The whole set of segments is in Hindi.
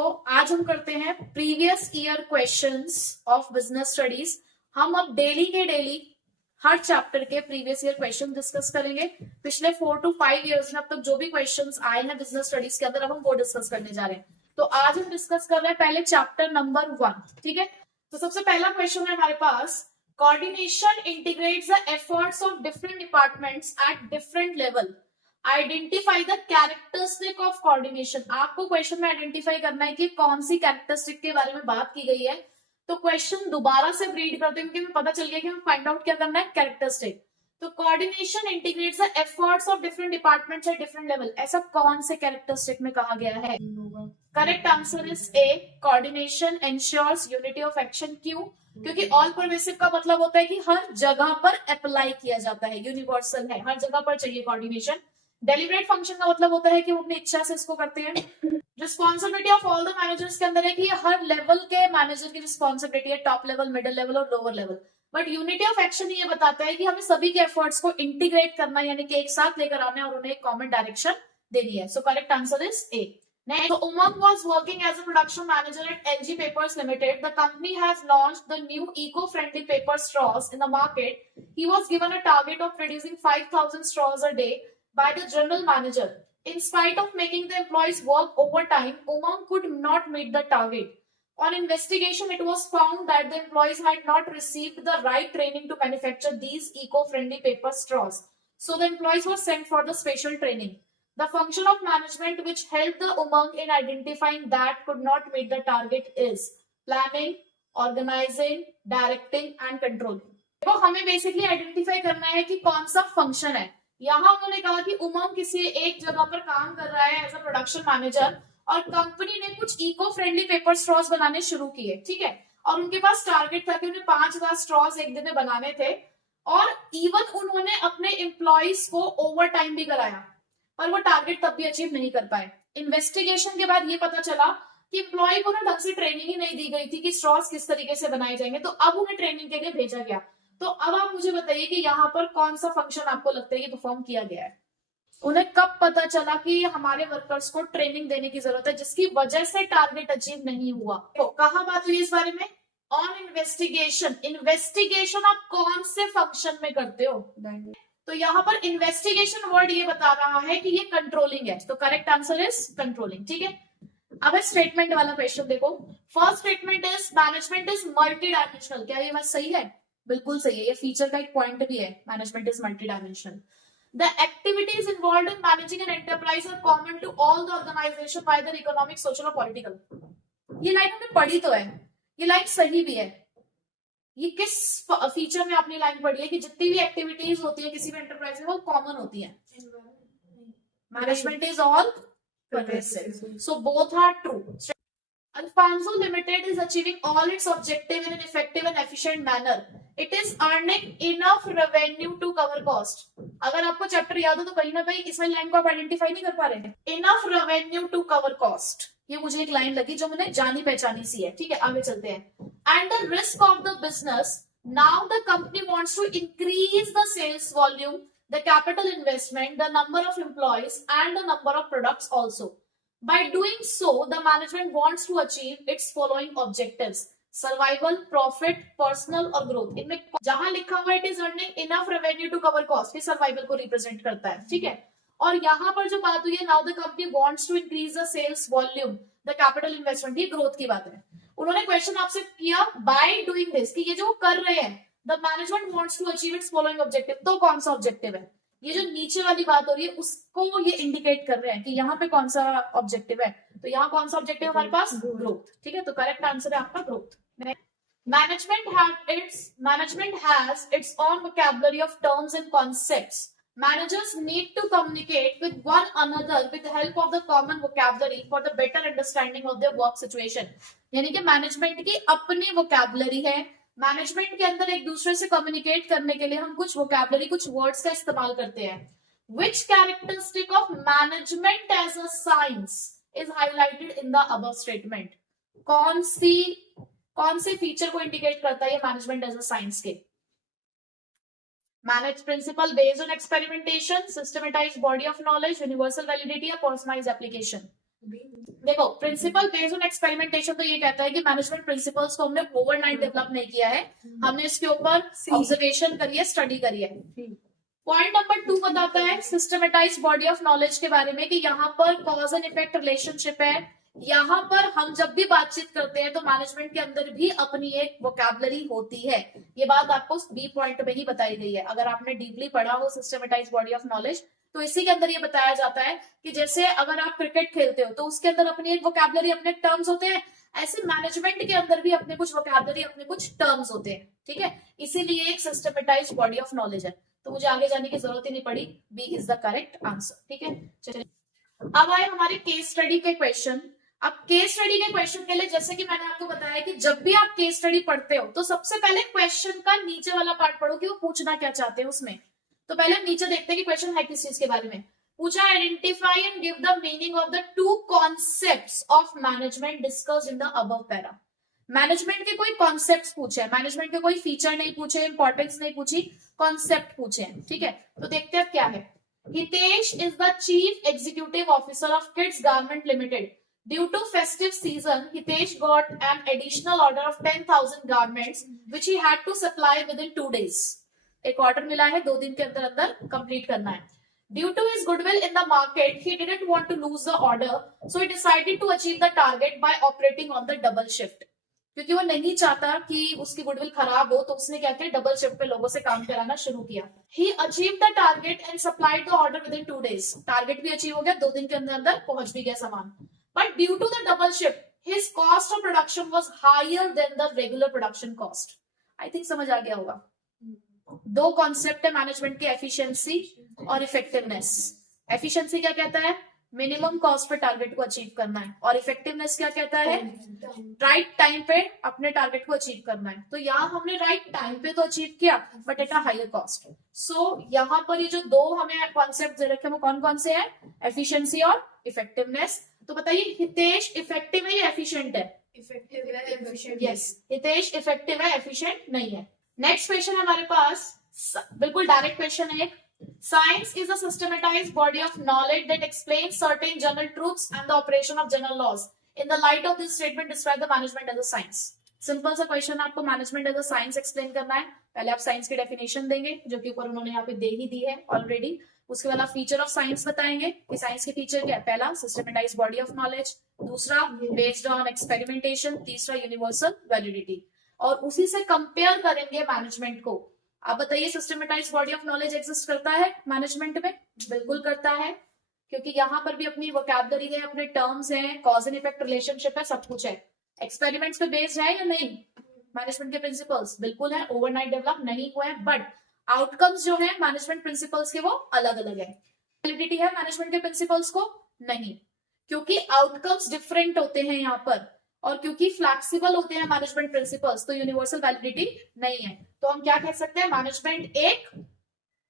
आज हम करते हैं previous year questions of business studies. हम अब डेली के डेली हर चैप्टर के प्रीवियस ईयर क्वेश्चन डिस्कस करेंगे। पिछले 4 to 5 इयर्स में अब तक जो भी क्वेश्चंस आए हैं बिजनेस स्टडीज के अंदर, अब हम वो डिस्कस करने जा रहे हैं। तो आज हम डिस्कस कर रहे हैं पहले चैप्टर नंबर 1। ठीक है, तो सबसे पहला क्वेश्चन है हमारे पास, coordination integrates the efforts of different departments at different level. Identify the characteristic of coordination. आपको क्वेश्चन में आइडेंटिफाई करना है कि कौन सी कैरेक्टरिस्टिक के बारे में बात की गई है। तो क्वेश्चन दोबारा से रीड करते हैं क्योंकि हमें पता चल गया कि हमें फाइंड आउट क्या करना है, कैरेक्टरिस्टिक। तो coordination integrates the efforts of different departments at different level, ऐसा कौन से कैरेक्टरिस्टिक में कहा गया है? Correct answer is a, coordination ensures unity of action. क्यों? क्योंकि ऑल परवेसिव का मतलब होता है कि हर जगह पर अप्लाई किया जाता है, यूनिवर्सल है, हर जगह पर चाहिए कोऑर्डिनेशन। डेलिब्रेट फंक्शन का मतलब होता है कि वो अपनी इच्छा से इसको करते हैं। Responsibility of all the managers के अंदर है कि हर लेवल के मैनेजर की रिस्पॉन्सिबिलिटी है, टॉप लेवल, मिडिल लेवल और lower level. But unity of action ये बताता है कि हमें सभी के एफर्ट्स को इंटीग्रेट करना है, यानी कि एक साथ लेकर आना है और उन्हें एक कॉमन डायरेक्शन देनी है। So correct answer is a. Next, so Umang was working as a production manager at LG Papers Limited. The company has launched the new eco-friendly paper straws in the market. He was given a target of producing 5,000 straws a day by the general manager. In spite of making the employees work overtime, Umang could not meet the target. On investigation, it was found that the employees had not received the right training to manufacture these eco-friendly paper straws. So the employees were sent for the special training. The function of management which helped the Umang in identifying that could not meet the target is planning, organizing, directing and controlling. देखो, हमें बेसिकली आइडेंटिफाई करना है कि कौन सा फंक्शन है। यहाँ उन्होंने कहा कि उमंग किसी एक जगह पर काम कर रहा है एज अ प्रोडक्शन मैनेजर और कंपनी ने कुछ इको फ्रेंडली पेपर स्ट्रॉस बनाने शुरू किए। ठीक है, और उनके पास टारगेट था कि उन्हें 5,000 स्ट्रॉस एक दिन में बनाने थे और इवन उन्होंने अपने एम्प्लॉइज को ओवर टाइम भी कराया, पर वो टारगेट तब भी अचीव नहीं कर पाए। इन्वेस्टिगेशन के बाद ये पता चला कि एम्प्लॉय को ना ढंग से ट्रेनिंग ही नहीं दी गई थी कि स्ट्रॉस किस तरीके से बनाए जाएंगे, तो अब उन्हें ट्रेनिंग के लिए भेजा गया। तो अब आप मुझे बताइए कि यहाँ पर कौन सा फंक्शन आपको लगता है कि परफॉर्म किया गया है? उन्हें कब पता चला कि हमारे वर्कर्स को ट्रेनिंग देने की जरूरत है जिसकी वजह से टारगेट अचीव नहीं हुआ? तो कहाँ बात हुई इस बारे में? On investigation. इन्वेस्टिगेशन आप कौन से फंक्शन में करते हो? तो यहाँ पर इन्वेस्टिगेशन वर्ड ये बता रहा है कि ये कंट्रोलिंग है, तो करेक्ट आंसर इज कंट्रोलिंग। ठीक है, अब स्टेटमेंट वाला क्वेश्चन देखो। First statement is management is multi dimensional. क्या ये बात सही है? बिल्कुल सही है, ये फीचर का एक पॉइंट भी है, management is multi dimensional. The activities involved in managing an enterprise are common to all the organisation whether economic, social और पॉलिटिकल। ये लाइन हमने पढ़ी तो है, ये लाइन सही भी है। ये किस फीचर में आपने लाइन पढ़ी है कि जितनी भी एक्टिविटीज होती है किसी भी एंटरप्राइज में वो कॉमन होती है? Management is all pervasive. So both are true. Alfonso Limited is achieving all its objective in an effective and efficient manner. It is earning enough revenue to cover cost. अगर आपको चैप्टर याद हो तो कहीं ना कहीं इसमें लाइन को आप आइडेंटिफाई नहीं कर पा रहे हैं। Enough revenue to cover cost, ये मुझे एक लाइन लगी जो मैंने जानी पहचानी सी है। ठीक है, आगे चलते हैं। And the risk of the business, now the company wants to increase the sales volume, the capital investment, the number of employees and the number of products also. By doing so, the management wants to achieve its following objectives: survival, profit, personal और growth. इनमें जहां लिखा हुआ it is earning enough revenue to cover cost, ये survival को represent करता है। ठीक है, और यहाँ पर जो बात हुई है now the company wants to increase the sales volume, the capital investment, ये growth की बात है। उन्होंने क्वेश्चन आपसे किया by doing this कि ये जो कर रहे हैं the management wants to achieve its following objective, तो कौन सा ऑब्जेक्टिव है? ये जो नीचे वाली बात हो रही है उसको ये इंडिकेट कर रहे हैं कि यहाँ पे कौन सा ऑब्जेक्टिव है। तो यहाँ कौन सा ऑब्जेक्टिव है हमारे पास? ग्रोथ। ठीक है, तो करेक्ट आंसर है आपका growth. Management has its own vocabulary of terms and concepts. Managers need to communicate with one another with the help of the common vocabulary for the better understanding of their work situation. यानी कि मैनेजमेंट की अपनी vocabulary है। मैनेजमेंट के अंदर एक दूसरे से कम्युनिकेट करने के लिए हम कुछ वोकैबुलरी, कुछ वर्ड्स का इस्तेमाल करते हैं। Which characteristic of management as a science is highlighted in the above statement? कौन से फीचर को इंडिकेट करता है ये मैनेजमेंट एज अ साइंस के? Manage principle based on experimentation, systematized body of knowledge, universal validity या पर्सनलाइज्ड एप्लीकेशन। देखो, प्रिंसिपल बेस्ड ऑन एक्सपेरिमेंटेशन तो ये कहता है कि मैनेजमेंट प्रिंसिपल्स को हमने ओवरनाइट डेवलप नहीं किया है, हमने इसके ऊपर ऑब्जर्वेशन करी है, स्टडी करी है। पॉइंट नंबर 2 बताता है सिस्टमेटाइज बॉडी ऑफ नॉलेज के बारे में, कि यहाँ पर कॉज एंड इफेक्ट रिलेशनशिप है। यहाँ पर हम जब भी बातचीत करते हैं तो मैनेजमेंट के अंदर भी अपनी एक वोकैबुलरी होती है। ये बात आपको बी पॉइंट में ही बताई गई है। अगर आपने डीपली पढ़ा हो सिस्टमेटाइज बॉडी ऑफ नॉलेज तो इसी के अंदर ये बताया जाता है कि जैसे अगर आप क्रिकेट खेलते हो तो उसके अंदर अपनी एक वोकैबुलरी, अपने टर्म्स होते हैं, ऐसे मैनेजमेंट के अंदर भी अपने कुछ वोकैबुलरी, अपने कुछ टर्म्स होते हैं। ठीक है, इसीलिए एक सिस्टमेटाइज बॉडी ऑफ नॉलेज है। तो मुझे आगे जाने की जरूरत ही नहीं पड़ी, B is the correct answer. ठीक है, चलिए अब आए हमारे केस स्टडी के क्वेश्चन। अब केस स्टडी के क्वेश्चन के लिए जैसे कि मैंने आपको बताया कि जब भी आप केस स्टडी पढ़ते हो तो सबसे पहले क्वेश्चन का नीचे वाला पार्ट पढ़ो कि वो पूछना क्या चाहते हैं उसमें। तो पहले हम नीचे देखते हैं कि क्वेश्चन है किस चीज के बारे में। पूछा, identify and give the meaning of the two concepts of management discussed in the above para. Management के कोई कॉन्सेप्ट्स पूछे, मैनेजमेंट के कोई फीचर नहीं पूछे, इंपॉर्टेंस नहीं पूछी, कॉन्सेप्ट पूछे। ठीक है, तो देखते हैं क्या है। Hitesh is the chief executive officer of Kids Garment Limited. Due to festive season, Hitesh got an additional order of 10,000 garments, which he had to supply within 2 days. एक ऑर्डर मिला है, 2 दिन के अंदर अंदर कंप्लीट करना है। Due to his goodwill in the market, he didn't want to lose the order, so he decided to achieve the target by operating on the double shift. क्योंकि वो नहीं चाहता कि उसकी गुडविल खराब हो तो उसने क्या किया, डबल शिफ्ट पे लोगों से काम कराना शुरू किया। ही achieve the target and supplied the order within 2 days। Target भी अचीव हो गया, 2 दिन के अंदर अंदर पहुंच भी गया सामान। But due to the double shift his cost of production was higher than the regular production cost. I think समझ आ गया होगा। 2 कॉन्सेप्ट है मैनेजमेंट की, एफिशिएंसी और इफेक्टिवनेस। एफिशिएंसी क्या कहता है, मिनिमम कॉस्ट पे टारगेट को अचीव करना है, और इफेक्टिवनेस क्या कहता है, राइट टाइम पे अपने टारगेट को अचीव करना है। तो यहाँ हमने राइट टाइम पे तो अचीव किया but at a higher cost. So यहाँ पर ये जो 2 हमें कॉन्सेप्ट दे रखे हैं वो कौन कौन से हैं, एफिशिएंसी और इफेक्टिवनेस। तो बताइए हितेश इफेक्टिव है या एफिशिएंट है? इफेक्टिव है, एफिशिएंट। यस, हितेश इफेक्टिव है, एफिशिएंट नहीं है। नेक्स्ट क्वेश्चन हमारे पास बिल्कुल डायरेक्ट क्वेश्चन है। Science is a systematized body of knowledge that explains certain general truths and the operation of general laws. In the light of this statement, describe the management as a science. Simple सा क्वेश्चन, आपको management as a science explain करना है। पहले आप साइंस की डेफिनेशन देंगे जो कि ऊपर उन्होंने यहाँ पे दे ही दी है ऑलरेडी। उसके बाद आप फीचर ऑफ साइंस बताएंगे कि साइंस के फीचर क्या है। पहला, सिस्टमेटाइज बॉडी ऑफ नॉलेज। दूसरा, बेस्ड ऑन एक्सपेरिमेंटेशन। तीसरा, यूनिवर्सल वैलिडिटी। और उसी से कंपेयर करेंगे मैनेजमेंट को। आप बताइए, systematise body of knowledge exist करता है मैनेजमेंट में? बिल्कुल करता है, क्योंकि यहाँ पर भी अपनी वोकैबुलरी है, अपने टर्म्स हैं, कॉज एंड इफेक्ट रिलेशनशिप है, सब कुछ है। एक्सपेरिमेंट्स पे बेस्ड है या नहीं मैनेजमेंट के प्रिंसिपल्स? बिल्कुल है, ओवरनाइट डेवलप नहीं हुए हैं, बट आउटकम्स जो है मैनेजमेंट प्रिंसिपल्स के वो अलग अलग है। वैलिडिटी है मैनेजमेंट के प्रिंसिपल्स को? नहीं, क्योंकि आउटकम्स डिफरेंट होते हैं यहाँ पर, और क्योंकि फ्लेक्सिबल होते हैं मैनेजमेंट प्रिंसिपल्स तो यूनिवर्सल वैलिडिटी नहीं है। तो हम क्या कह सकते हैं, मैनेजमेंट एक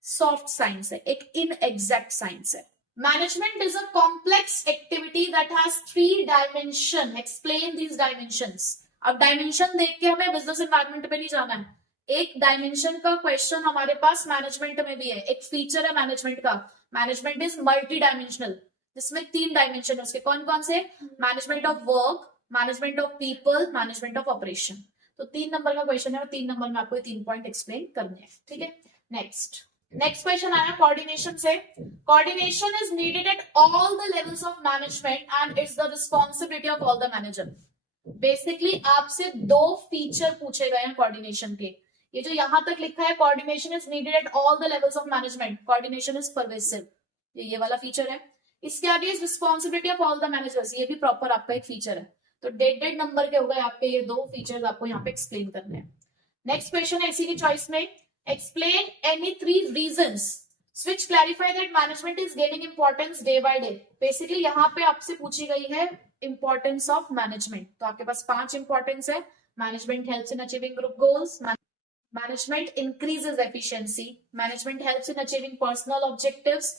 सॉफ्ट साइंस है, एक इनएग्जैक्ट साइंस है। Management is a complex activity that has 3 dimension. Explain these dimensions. अब डायमेंशन देख के हमें बिजनेस एनवायरनमेंट पे नहीं जाना है। एक डायमेंशन का क्वेश्चन हमारे पास मैनेजमेंट में भी है, एक फीचर है मैनेजमेंट का। मैनेजमेंट इज मल्टी डायमेंशनल, जिसमें 3 डायमेंशन है उसके। कौन कौन से? Management of work, management of people, management of operation. तो 3 नंबर का क्वेश्चन है और 3 नंबर में आपको 3 पॉइंट एक्सप्लेन करने हैं। ठीक है, नेक्स्ट क्वेश्चन आया कोऑर्डिनेशन से। Coordination is needed at all the levels of management and it's the responsibility of all the manager. Basically आपसे 2 फीचर पूछे गए हैं कोऑर्डिनेशन के। ये जो यहां तक लिखा है, coordination is needed at all the levels of management, coordination is pervasive, ये वाला फीचर है। इसके आगे is responsibility of all the managers, ये भी प्रॉपर आपका एक फीचर है। तो 1.5 नंबर के हो गए आपके ये 2 फीचर्स, आपको यहाँ पे एक्सप्लेन करने हैं। नेक्स्ट क्वेश्चन है इसी की चॉइस में, explain any 3 reasons which clarify that management is gaining importance day by day. Basically यहाँ पे आपसे पूछी गई है इंपॉर्टेंस ऑफ मैनेजमेंट। तो आपके पास 5 इंपॉर्टेंस है। Management helps in achieving group goals, management increases efficiency, management helps in achieving personal objectives,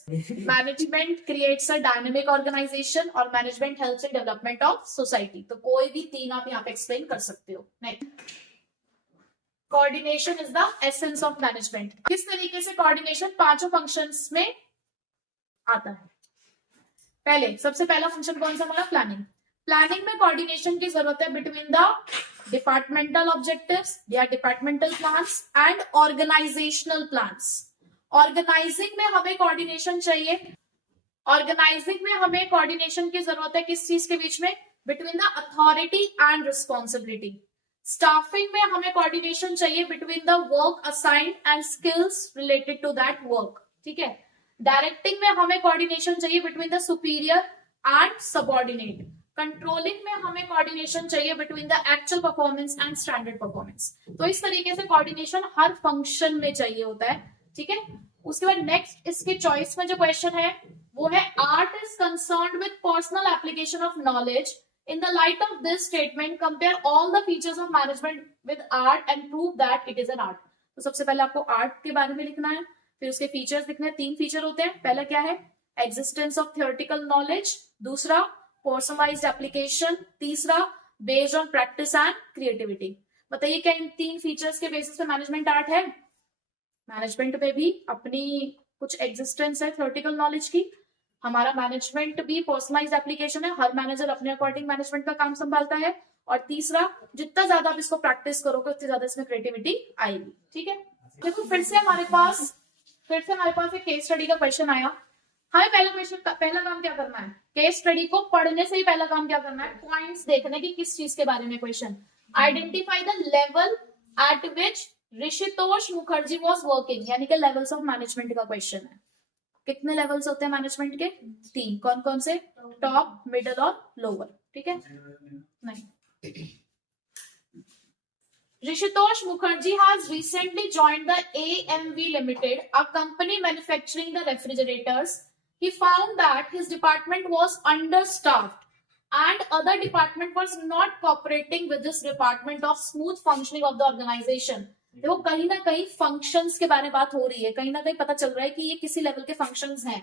management creates a dynamic organization और management helps in development of society। तो कोई भी 3 आप यहाँ पे एक्सप्लेन कर सकते हो। Next, coordination is the essence of management. किस तरीके से कोऑर्डिनेशन 5 फंक्शंस में आता है? पहले सबसे पहला फंक्शन कौन सा हमारा, प्लानिंग। प्लानिंग में कोऑर्डिनेशन की जरूरत है बिटवीन द डिपार्टमेंटल ऑब्जेक्टिव्स या departmental plans and organisational plans. Organising में हमें कोऑर्डिनेशन चाहिए, ऑर्गेनाइजिंग में हमें कोऑर्डिनेशन की जरूरत है किस चीज के बीच में, between the authority and responsibility. Staffing में हमें कोऑर्डिनेशन चाहिए between the work assigned and skills related to that work, ठीक है। डायरेक्टिंग में हमें कोऑर्डिनेशन चाहिए between the superior and subordinate. Controlling में हमें कोऑर्डिनेशन चाहिए between the actual performance and standard performance. तो इस तरीके से कोऑर्डिनेशन हर फंक्शन में चाहिए होता है, ठीक है। उसके बाद नेक्स्ट इसके चॉइस में जो क्वेश्चन है वो है, art is concerned with personal application of knowledge. In the light of this statement, compare all the features of management with art and prove that it is an art. तो सबसे पहले आपको आर्ट के बारे में लिखना है, फिर उसके फीचर्स लिखने हैं। 3 फीचर होते हैं। पहला क्या है, एग्जिस्टेंस ऑफ थियोरेटिकल नॉलेज, दूसरा पर्सनलाइज्ड एप्लीकेशन, तीसरा based on practice and creativity. बताइए क्या इन 3 फीचर्स के बेसिस पे मैनेजमेंट आर्ट है? मैनेजमेंट में भी अपनी कुछ एग्जिस्टेंस है थियोरेटिकल नॉलेज की, हमारा मैनेजमेंट भी पर्सनलाइज्ड एप्लीकेशन है, हर मैनेजर अपने अकॉर्डिंग मैनेजमेंट का काम संभालता है। और तीसरा, जितना ज्यादा आप इसको प्रैक्टिस करोगे उतनी ज्यादा इसमें क्रिएटिविटी आएगी, ठीक है। देखो फिर से हमारे पास एक केस स्टडी का क्वेश्चन आया। हमें पहला काम क्या करना है, केस स्टडी को पढ़ने से ही पहला काम क्या करना है, पॉइंट्स देखने की किस चीज के बारे में question. Identify the level at which Rishitosh Mukherjee was working, यानी कि लेवल्स ऑफ मैनेजमेंट का क्वेश्चन है। कितने लेवल्स होते हैं मैनेजमेंट के? 3। कौन कौन से? टॉप, मिडिल और लोअर, ठीक है। नहीं, Rishitosh Mukherjee has recently joined the AMV Limited, a company manufacturing the refrigerators. He found that his department was understaffed and other department was not cooperating with this department of smooth functioning of the organization. देखो कहीं ना कहीं फंक्शंस के बारे में बात हो रही है, कहीं ना कहीं पता चल रहा है कि ये किसी लेवल के फंक्शंस हैं।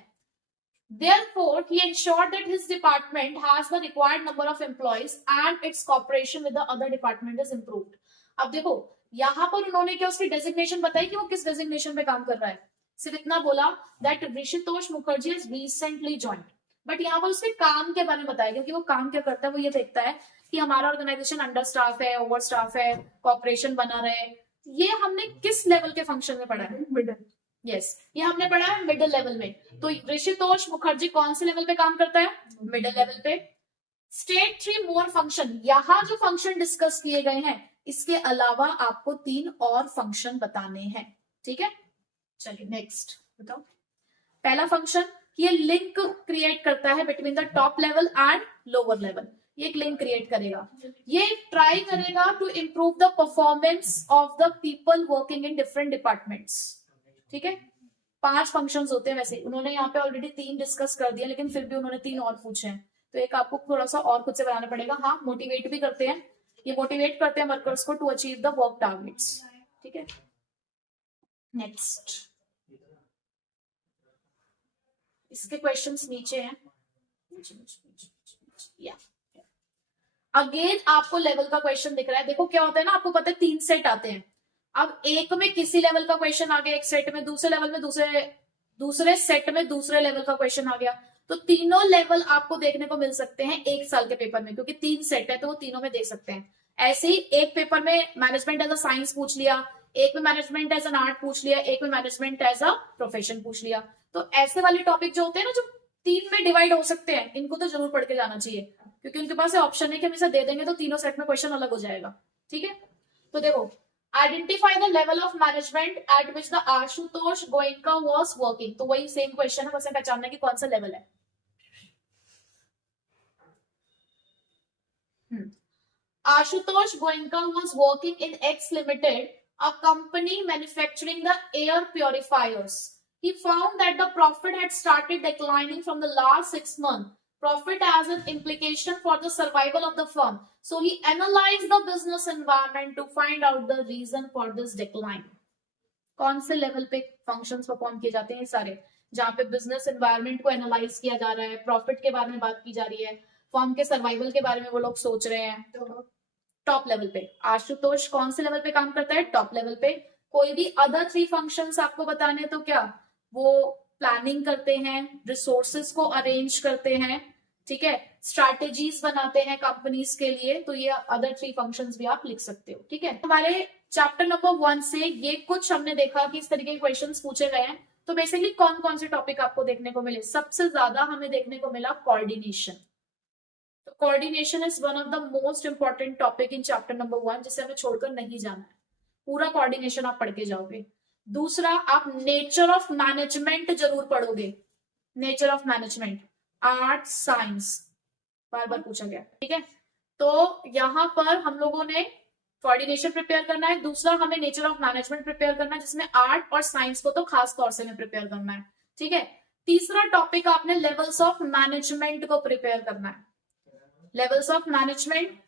Therefore, he ensured that his department has the required number of employees and its cooperation with the other department is improved. अब देखो यहाँ पर उन्होंने क्या उसकी डेजिग्नेशन बताई कि वो किस डेजिग्नेशन पे काम कर रहा है, सिर्फ इतना बोला that Rishitosh Mukherjee is recently joined. But यहाँ पर उसके काम के बारे में बताया, क्योंकि वो काम क्या करता है, वो ये देखता है कि हमारा ऑर्गेनाइजेशन अंडर स्टाफ है, ओवर स्टाफ है, कॉपरेशन बना रहे। ये हमने किस लेवल के फंक्शन में पढ़ा है? मिडिल। यस, ये हमने पढ़ा है मिडिल लेवल में। तो ऋषितोष मुखर्जी कौन से लेवल पे काम करता है? मिडिल लेवल पे। स्टेट 3 मोर फंक्शन, यहाँ जो फंक्शन डिस्कस किए गए हैं इसके अलावा आपको 3 और फंक्शन बताने हैं, ठीक है। चलिए नेक्स्ट बताओ। पहला फंक्शन, ये लिंक क्रिएट करता है between the top level and lower level. ये एक लिंक क्रिएट करेगा, ये ट्राई करेगा to improve the performance of the people working in different departments, ठीक है। 5 फंक्शंस होते हैं, वैसे उन्होंने यहाँ पे ऑलरेडी 3 डिस्कस कर दिया, लेकिन फिर भी उन्होंने 3 और पूछे हैं, तो एक आपको थोड़ा सा और खुद से बनाना पड़ेगा। हाँ, मोटिवेट भी करते हैं, ये मोटिवेट करते हैं वर्कर्स को to achieve the work targets, ठीक है। नेक्स्ट, इसके क्वेश्चंस नीचे हैं। या अगेन आपको लेवल का क्वेश्चन दिख रहा है। देखो क्या होता है ना, आपको पता है 3 सेट आते हैं। अब एक में किसी लेवल का क्वेश्चन आ गया एक सेट में, दूसरे लेवल में दूसरे सेट में दूसरे लेवल का क्वेश्चन आ गया, तो तीनों लेवल आपको देखने को मिल सकते हैं 1 साल के पेपर में, क्योंकि 3 सेट है तो वो तीनों में दे सकते हैं। ऐसे ही एक पेपर में मैनेजमेंट एज अ साइंस पूछ लिया, एक में मैनेजमेंट एज एन आर्ट पूछ लिया, एक में मैनेजमेंट एज अ प्रोफेशन पूछ लिया। तो ऐसे वाले टॉपिक जो होते हैं ना, जो 3 में डिवाइड हो सकते हैं, इनको तो जरूर पढ़ के जाना चाहिए, क्योंकि उनके पास ऑप्शन है कि हम इसे दे देंगे तो तीनों सेट में क्वेश्चन अलग हो जाएगा, ठीक है। तो देखो, identify the level of management eight which the Ashutosh Goenka was working. तो वही सेम क्वेश्चन है, बस पहचानना कि कौन सा लेवल है। Ashutosh Goenka was working in X Limited, a company manufacturing the air purifiers. He found that the profit had started declining from the last 6 months. Profit has an implication for the survival of the firm. So he analyzed the business environment to find out the reason for this decline. कौन से लेवल पे फंक्शंस परफॉर्म किए जाते हैं? सारे, जहां पे बिजनेस एनवायरनमेंट को एनालाइज किया जा रहा है, प्रॉफिट के बारे में बात की जा रही है, फर्म के सर्वाइवल के बारे में वो लोग सोच रहे हैं। तो टॉप लेवल पे आशुतोष कौन से लेवल पे काम करता है? टॉप लेवल पे। कोई भी अदर 3 फंक्शंस आपको बताने तो क्या वो प्लानिंग करते हैं, रिसोर्सेज को अरेंज करते हैं, ठीक है, स्ट्रैटेजीज बनाते हैं कंपनीज के लिए, तो ये अदर 3 फंक्शंस भी आप लिख सकते हो, ठीक है। हमारे चैप्टर नंबर 1 से ये कुछ हमने देखा कि इस तरीके के क्वेश्चंस पूछे गए हैं। तो बेसिकली कौन कौन से टॉपिक आपको देखने को मिले? सबसे ज्यादा हमें देखने को मिला कोऑर्डिनेशन। तो coordination is one of the most important topic in chapter number 1, जिसे हमें छोड़कर नहीं जाना है। पूरा कोऑर्डिनेशन आप पढ़ के जाओगे। दूसरा, आप नेचर ऑफ मैनेजमेंट जरूर पढ़ोगे। Nature of management, art, science, बार बार पूछा गया, ठीक है। तो यहां पर हम लोगों ने कोऑर्डिनेशन प्रिपेयर करना है। दूसरा, हमें नेचर ऑफ मैनेजमेंट प्रिपेयर करना है, जिसमें आर्ट और साइंस को तो खास तौर से हमें प्रिपेयर करना है, ठीक है। तीसरा टॉपिक आपने लेवल्स ऑफ मैनेजमेंट को प्रिपेयर करना है। लेवल्स ऑफ मैनेजमेंट,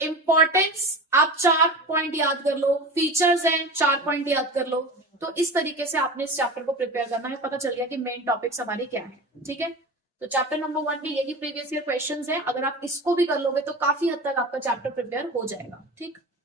इंपॉर्टेंस आप 4 पॉइंट याद कर लो, फीचर्स हैं 4 पॉइंट याद कर लो। तो इस तरीके से आपने इस चैप्टर को प्रिपेयर करना है। पता चल गया कि मेन टॉपिक्स हमारे क्या है, ठीक है। तो चैप्टर नंबर 1 के यही प्रीवियस ईयर क्वेश्चंस हैं। अगर आप इसको भी कर लोगे तो काफी हद तक आपका चैप्टर प्रिपेयर हो जाएगा, ठीक।